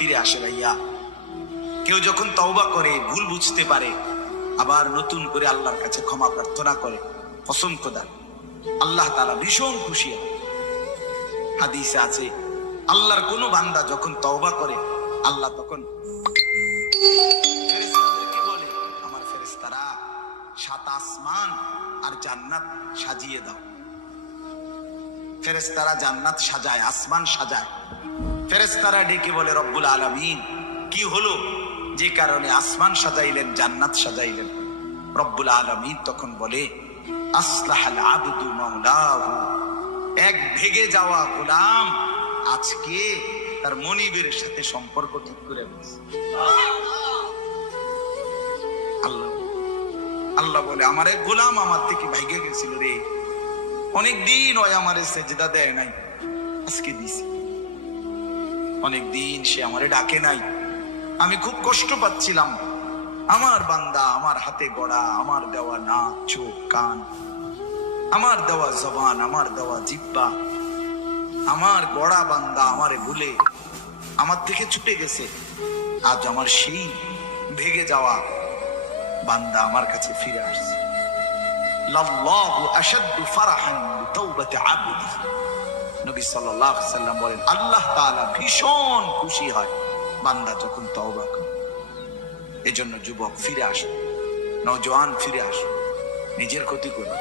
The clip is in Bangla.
ফিরে আসে ভাইয়া। কেউ যখন তওবা করে, ভুল বুঝতে পারে, আবার নতুন করে আল্লাহর কাছে ক্ষমা প্রার্থনা করে, কসম খোদা আল্লাহ তাআলা ভীষণ খুশি হয়। হাদিসে আছে আল্লাহর কোন বান্দা যখন তওবা করে, আল্লাহ তখন ফেরেশতাদেরকে বলে, আমার ফেরেশতারা সাত আসমান আর জান্নাত সাজিয়ে দাও। ফেরেশতারা জান্নাত সাজায়, আসমান সাজায়। ফেরেশতারা ডেকে বলে, রব্বুল আলামিন কি হলো যে কারণে আসমান সাজাইলেন, জান্নাত সাজাইলেন? রব্বুল আলামিন তখন বলে, আসলাহাল আবদু মাওলাহু, এক ভেগে যাওয়া গোলাম আজকে তার মনিবের সাথে সম্পর্ক ঠিক করে ফেলেছে। আল্লাহ আল্লাহ বলে, আমার এক গোলাম আমার থেকে ভাইগে গেছিল রে, অনেকদিন ওই আমারে সেজদা দেয় নাই, আজকে দিছি। অনেকদিন সে আমারে ডাকে নাই, আমি খুব কষ্ট পাচ্ছিলাম। আমার বান্দা আমার হাতে গড়া, আমার দেওয়া নাক, চোখ, কান, আমার দেওয়া জবান, আমার দেওয়া জিহ্বা, আমার গড়া বান্দা আমারে ভুলে আমার থেকে ছুটে গেছে। আজ আমার সেই ভেগে যাওয়া বান্দা আমার কাছে ফিরে আসছে। লাল্লাহু আশাদ্দু ফারাহান বিতাওবাতি আবদি। নবী সাল্লাল্লাহু আলাইহি সাল্লাম বলেন, আল্লাহ তাআলা ভীষণ খুশি হয় বান্দা যখন তওবা করে। এজন্য যুবক ফিরে আসো, নওজোয়ান ফিরে আসো, নিজের ক্ষতি করো।